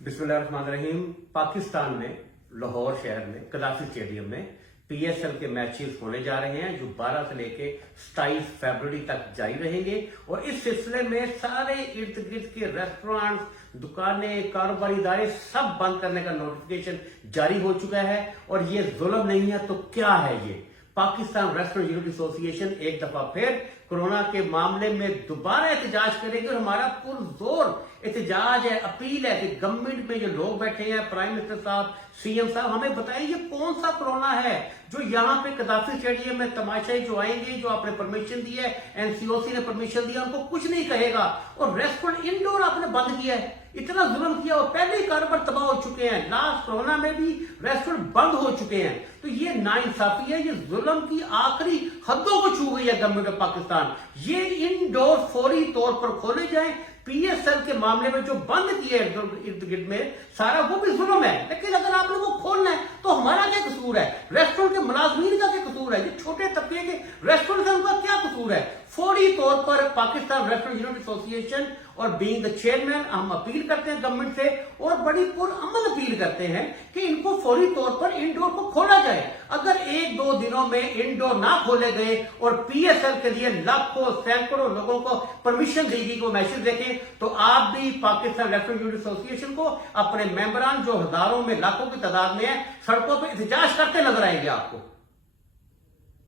बिस्मिल्लाहिर्रहमानिर्रहीम। पाकिस्तान में लाहौर शहर में कदाफी स्टेडियम में पीएसएल के मैचेस होने जा रहे हैं जो 12 से लेके 27 फरवरी तक जारी रहेंगे और इस सिलसिले में सारे इर्द गिर्द के रेस्टोरेंट, दुकानें, कारोबारी इदारे सब बंद करने का नोटिफिकेशन जारी हो चुका है। और ये जुल्म नहीं है तो क्या है ये? पाकिस्तान रेस्टोरेंट यूनिट एसोसिएशन एक दफा फिर कोरोना के मामले में दोबारा एहतजाज करेगी और हमारा पुरजोर एहतजाज है, अपील है कि गवर्नमेंट में जो लोग बैठे हैं, प्राइम मिनिस्टर साहब, सीएम साहब, हमें बताइए ये कौन सा कोरोना है जो यहाँ पे कदाफी स्टेडियम में तमाशाई जो आएंगे, जो आपने परमिशन दी है, एनसीओसी ने परमिशन दिया, उनको कुछ नहीं कहेगा। और रेस्टोरेंट इंडोर आपने बंद किया है, इतना जुल्म किया और पहले ही कारोबार तबाह हो चुके हैं, लास्ट कोरोना में भी रेस्टोरेंट बंद हो चुके हैं। तो ये नाइंसाफी है, ये जुल्म की आखिरी हदों को छू गई है गवर्नमेंट ऑफ पाकिस्तान। ये इंडोर फौरी तौर पर खोले जाएं। पीएसएल के मामले में जो बंद किए इर्द गिर्द में सारा वो भी जुल्म है, लेकिन अगर आपने वो खोलना है तो हमारा क्या कसूर है? रेस्टोरेंट के मुलाजमीन का क्या कसूर है? ये छोटे तबके के रेस्टोरेंट है, उनका क्या कसूर है? फौरी तौर पर पाकिस्तान रेस्टोरेंट यूनिट एसोसिएशन और बीइंग द चेयरमैन हम अपील करते हैं गवर्नमेंट से और बड़ी पुरअमन अपील करते हैं कि इनको फौरी तौर पर इंडोर को खोला जाए। अगर एक दो दिनों में इंडोर ना खोले गए और पीएसएल के लिए लाखों सैकड़ों लोगों को परमिशन दी गई, वो मैसेज देखें, तो आप भी पाकिस्तान रेस्टोरेंट यूनिट एसोसिएशन को अपने मेंबरान जो हजारों में लाखों की तादाद में है सड़कों पर एहतजाज करते नजर आएंगे आपको।